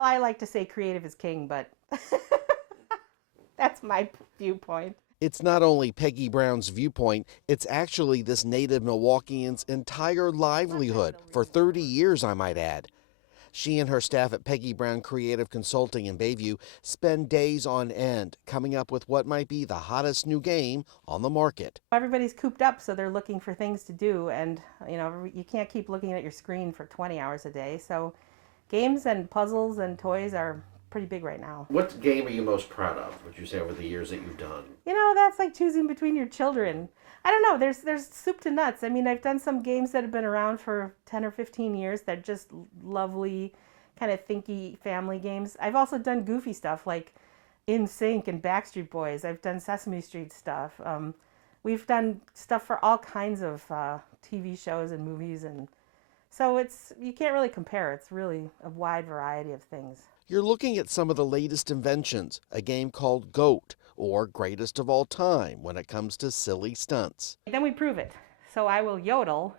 I like to say creative is king, but that's my viewpoint. It's not only Peggy Brown's viewpoint, it's actually this native Milwaukeean's entire livelihood, for 30 years, I might add. She and her staff at Peggy Brown Creative Consulting in Bayview spend days on end coming up with what might be the hottest new game on the market. Everybody's cooped up, so they're looking for things to do, and you can't keep looking at your screen for 20 hours a day. So games and puzzles and toys are pretty big right now. What game are you most proud of, would you say, over the years that you've done? That's like choosing between your children. I don't know, there's soup to nuts. I mean, I've done some games that have been around for 10 or 15 years. They're just lovely, kind of thinky family games. I've also done goofy stuff like In Sync and Backstreet Boys. I've done Sesame Street stuff. We've done stuff for all kinds of TV shows and movies, and so you can't really compare. It's really a wide variety of things. You're looking at some of the latest inventions, a game called GOAT, or Greatest of All Time, when it comes to silly stunts. Then we prove it. So I will yodel,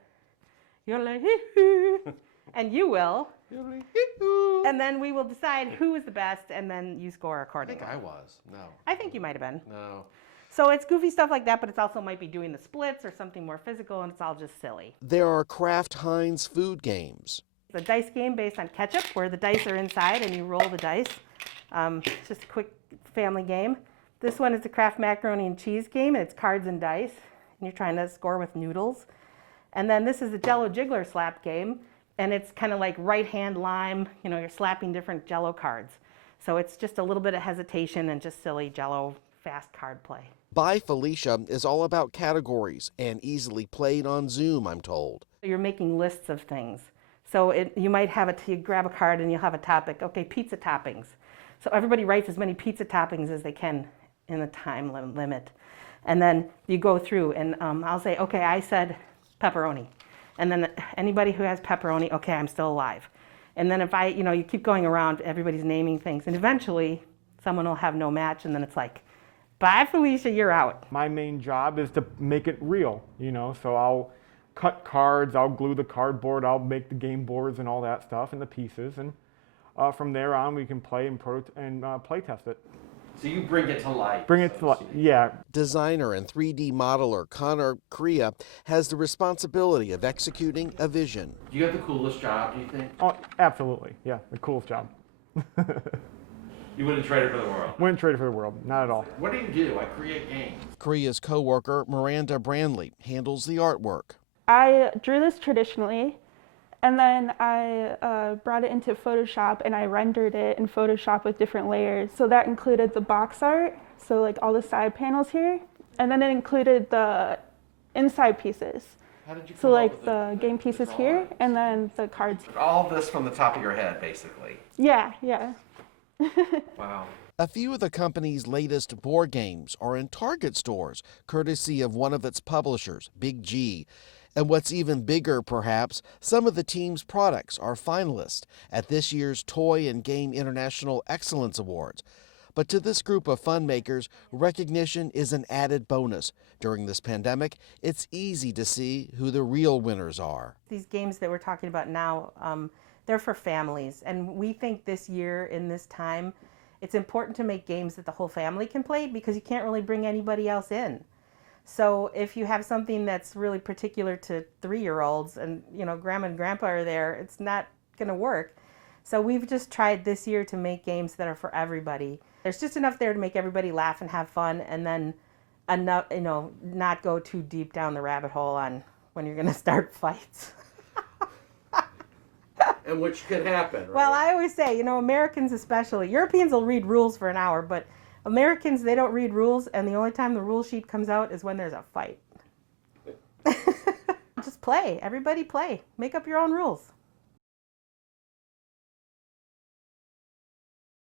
yodel, and you will, and then we will decide who is the best, and then you score accordingly. I think I was. No. I think you might have been. No. So it's goofy stuff like that, but it's also might be doing the splits or something more physical, and it's all just silly. There are Kraft Heinz food games. It's a dice game based on ketchup, where the dice are inside and you roll the dice. It's just a quick family game. This one is the Kraft Macaroni and Cheese game, and it's cards and dice, and you're trying to score with noodles. And then this is the Jello Jiggler slap game, and it's kind of like right hand lime, you're slapping different Jello cards. So it's just a little bit of hesitation and just silly Jello fast card play. By Felicia is all about categories and easily played on Zoom, I'm told. You're making lists of things. So you might have you grab a card and you'll have a topic, okay, pizza toppings. So everybody writes as many pizza toppings as they can in the time limit. And then you go through and I'll say, okay, I said pepperoni. And then anybody who has pepperoni, okay, I'm still alive. And then if you keep going around, everybody's naming things. And eventually someone will have no match, and then it's like, bye, Felicia, you're out. My main job is to make it real, so I'll cut cards, I'll glue the cardboard, I'll make the game boards and all that stuff and the pieces. And from there on, we can play and play test it. So you bring it to life. Bring it to life, yeah. Designer and 3D modeler Connor Crea has the responsibility of executing a vision. Do you have the coolest job, do you think? Oh, absolutely, yeah, the coolest job. You wouldn't trade it for the world? Wouldn't trade it for the world, not at all. What do? I create games. Crea's co-worker Miranda Brandley handles the artwork. I drew this traditionally, and then I brought it into Photoshop and I rendered it in Photoshop with different layers. So that included the box art, so like all the side panels here, and then it included the inside pieces. How did you so like the game pieces here, and then the cards. All this from the top of your head, basically. Yeah. Wow. A few of the company's latest board games are in Target stores, courtesy of one of its publishers, Big G. And what's even bigger, perhaps, some of the team's products are finalists at this year's Toy and Game International Excellence Awards. But to this group of fun makers, recognition is an added bonus. During this pandemic, it's easy to see who the real winners are. These games that we're talking about now, they're for families. And we think this year, in this time, it's important to make games that the whole family can play, because you can't really bring anybody else in. So if you have something that's really particular to 3-year-olds and grandma and grandpa are there, it's not going to work. So we've just tried this year to make games that are for everybody. There's just enough there to make everybody laugh and have fun, and then enough, not go too deep down the rabbit hole on when you're going to start fights. And which could happen, right? Well, I always say, Americans especially, Europeans will read rules for an hour, but Americans, they don't read rules, and the only time the rule sheet comes out is when there's a fight. Just play. Everybody play. Make up your own rules.